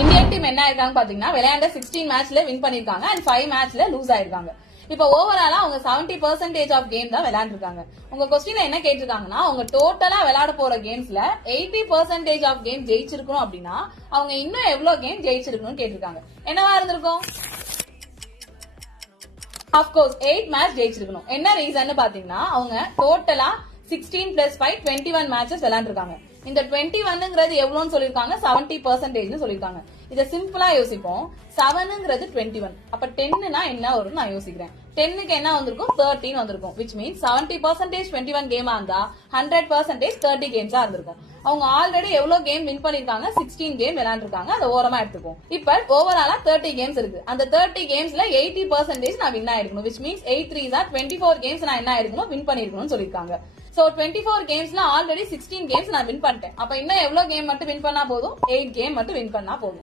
Indian team என்ன ஆயிருக்காங்க பாத்தீங்கன்னா விளையாண்ட 16 மேட்ச்ல வின் பண்ணிருக்காங்க அண்ட் 5 மேட்ச்ல லூஸ் ஆயிருக்காங்க. இப்ப ஓவராலா அவங்க 70% ஆஃப் கேம் தான் விளையாண்டுருக்காங்க. உங்க கொஸ்டின் என்ன கேட்டிருக்காங்கன்னா அவங்க டோட்டலா விளையாட போற கேம்ஸ்ல 80% ஆஃப் கேம் ஜெயிச்சிருக்கணும் அப்படின்னா அவங்க இன்னும் எவ்வளவு கேம் ஜெயிச்சிருக்கணும்னு கேட்டிருக்காங்க. என்னவா இருந்திருக்கும்? அப்கோர்ஸ் 8 மேட்ச் ஜெயிச்சிருக்கணும். என்ன ரீசன் பாத்தீங்கன்னா அவங்க டோட்டலா 16 பிளஸ் 5 21 மேட்சஸ் விளையாண்டுருக்காங்க. இந்த 21ங்கிறது எவ்வளவுன்னு சொல்லிருக்காங்க? 70% சொல்லிருக்காங்க. இத சிம்பிளா யோசிப்போம். 7ங்கிறது 21. அப்ப 10னா என்ன வரும் நான் யோசிக்கிறேன். 10க்கு என்ன வந்திருக்கும்? 13 வந்திருக்கும். which means 70% 21 கேமா இருந்தா 100% 30 கேம்ஸா இருந்திருக்கும். அவங்க ஆல்ரெடி எவ்வளவு கேம் வின் பண்ணிருக்காங்க? 16 கேம் விளையாண்டுருக்காங்க. அதை ஓரமா எடுத்துப்போம். இப்ப ஓவராலா 30 கேம்ஸ் இருக்கு. அந்த 30 கேம்ஸ்ல 80% நான் வின் ஆயிருக்கணும். which means 8 3s 24 கேம்ஸ் நான் என்ன ஆயிருக்கணும்? வின் பண்ணிருக்கணும்னு சொல்லிருக்காங்க. சோ 24 கேம்ஸ்ல ஆல்ரெடி 16 கேம்ஸ் நான் வின் பண்ணிட்டேன். அப்ப இன்னும் எவ்வளவு கேம் மட்டும் வின் பண்ணா போதும்? 8 கேம் மட்டும் வின் பண்ணா போதும்.